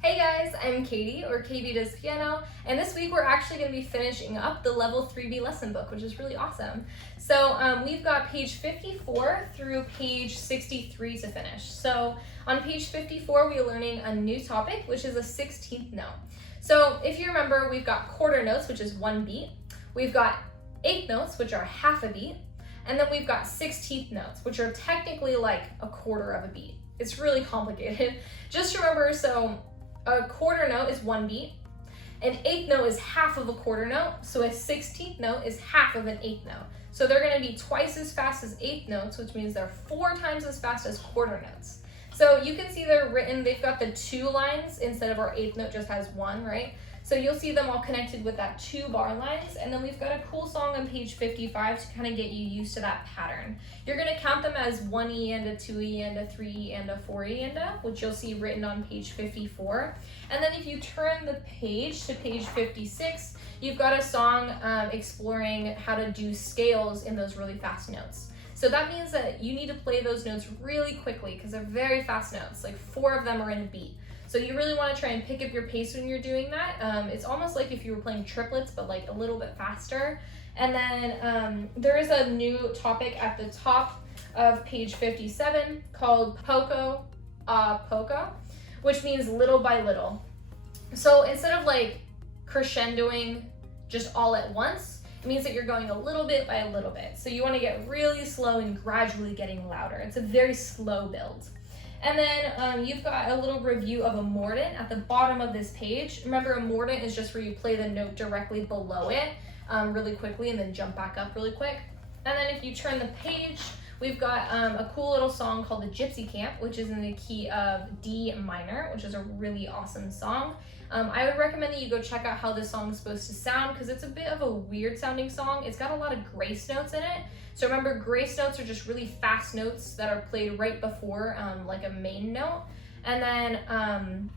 Hey guys, I'm Katie, or Katie Does Piano, and this week we're actually going to be finishing up the Level 3B lesson book, which is really awesome. So we've got page 54 through page 63 to finish. So on page 54, we are learning a new topic, which is a 16th note. So if you remember, we've got quarter notes, which is one beat. We've got eighth notes, which are half a beat. And then we've got 16th notes, which are technically like a quarter of a beat. It's really complicated. Just remember, so a quarter note is one beat, an eighth note is half of a quarter note, so a 16th note is half of an eighth note. So they're going to be twice as fast as eighth notes, which means they're 4 times as fast as quarter notes. So you can see they're written, they've got the 2 lines instead of our eighth note just has 1, right? So you'll see them all connected with that 2 bar lines, and then we've got a cool song on page 55 to kind of get you used to that pattern. You're going to count them as 1E and a 2E and a 3E and a 4E and a, which you'll see written on page 54. And then if you turn the page to page 56, you've got a song exploring how to do scales in those really fast notes. So that means that you need to play those notes really quickly because they're very fast notes, like 4 of them are in a beat. So you really want to try and pick up your pace when you're doing that. It's almost like if you were playing triplets, but like a little bit faster. And then there is a new topic at the top of page 57 called Poco, Poco, which means little by little. So instead of like crescendoing just all at once, it means that you're going a little bit by a little bit. So you want to get really slow and gradually getting louder. It's a very slow build. And then you've got a little review of a mordent at the bottom of this page. Remember, a mordent is just where you play the note directly below it really quickly and then jump back up really quick. And then if you turn the page, we've got a cool little song called The Gypsy Camp, which is in the key of D minor, which is a really awesome song. I would recommend that you go check out how this song is supposed to sound because it's a bit of a weird sounding song. It's got a lot of grace notes in it. So remember, grace notes are just really fast notes that are played right before like a main note. And then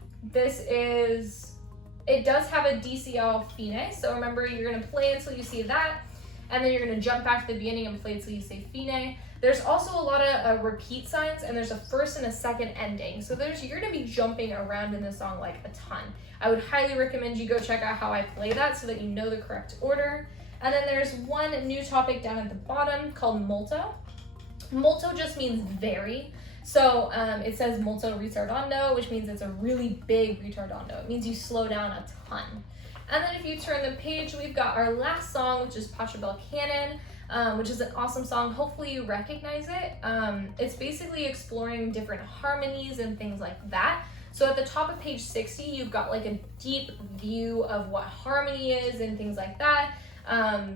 it does have a DCL fine. So remember, you're gonna play until you see that, and then you're gonna jump back to the beginning and play until you say fine. There's also a lot of repeat signs, and there's a first and a second ending. So you're gonna be jumping around in this song like a ton. I would highly recommend you go check out how I play that so that you know the correct order. And then there's one new topic down at the bottom called molto. Molto just means very. So it says molto ritardando, which means it's a really big ritardando. It means you slow down a ton. And then if you turn the page, we've got our last song, which is Pachelbel Canon, which is an awesome song. Hopefully you recognize it. It's basically exploring different harmonies and things like that. So at the top of page 60, you've got like a deep view of what harmony is and things like that.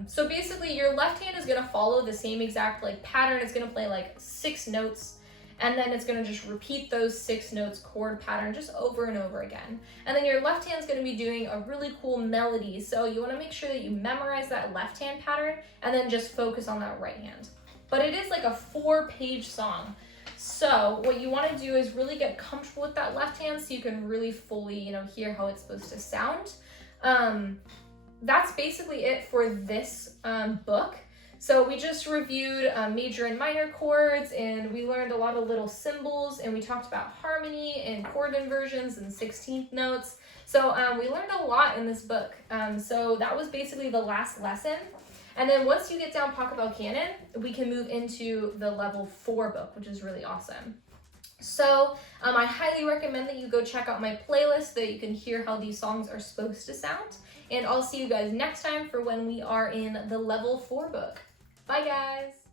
So basically your left hand is going to follow the same exact like pattern. It's going to play like 6 notes, and then it's going to just repeat those 6 notes chord pattern just over and over again. And then your left hand is going to be doing a really cool melody. So you want to make sure that you memorize that left hand pattern and then just focus on that right hand. But it is like a 4-page song. So what you want to do is really get comfortable with that left hand so you can really fully, hear how it's supposed to sound. That's basically it for this book. So we just reviewed major and minor chords, and we learned a lot of little symbols, and we talked about harmony and chord inversions and 16th notes. So we learned a lot in this book. So that was basically the last lesson. And then once you get down Pachelbel Canon, we can move into the level 4 book, which is really awesome. So I highly recommend that you go check out my playlist so that you can hear how these songs are supposed to sound. And I'll see you guys next time for when we are in the level 4 book. Bye guys!